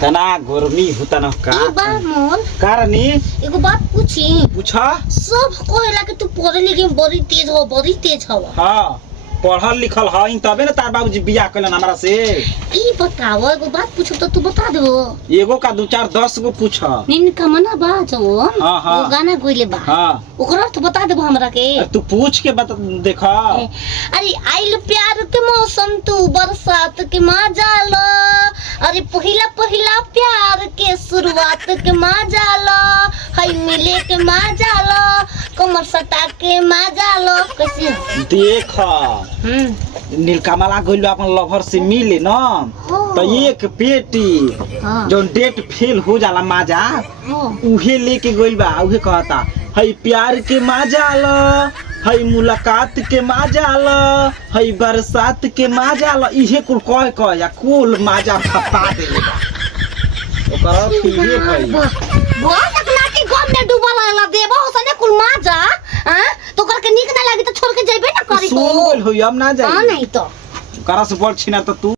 तना गर्मी होता न का ई बा मोल कारणी एगो बात पूछी। पूछा। सब कहेला कि तू पढ़े लिखे में बड़ी तेज हवा। हाँ पढ़ल लिखल हई तबे न तार बाबूजी बियाह कलन हमरा से। ई बताओ एगो बात पूछो तो तू बता देबो। एगो का 2 4 10 गो पूछ। निन कमना बा जो हाँ, हाँ। वो गाना गोइले बा। हाँ ओकरा तो बता देबो हमरा के। तू पूछ के बता देखा। अरे आइल प्यार के मौसम तू बरसात के मजा लो। अरे पहिला पहिला प्यार के शुरुआत के मजा लो। हई मिले के मजा लो। कमर सटा के मजा लो। कैसे देख नीलकमला गइल अपन लवर से मिले न तो एक पेटी हाँ। जो डेट फेल हो जाला माजा उहे लेके गइल बा। उहे कहता हई प्यार के मजा लो। हई मुलाकात के मजा लो। हई बरसात के मजा लो। इहे कुल कह या कुल मजा खपा देले बा। ओकरा फिरे भई बहुत अपना के गम में डूबल रहला देबो ओसने कुल मजा। हां तो कर के निक ना लागी तो छोड़ के जेबे ना करी को। सुन बोल होई अब ना जाई। हां नहीं तो करा से बड़ छिना तो तू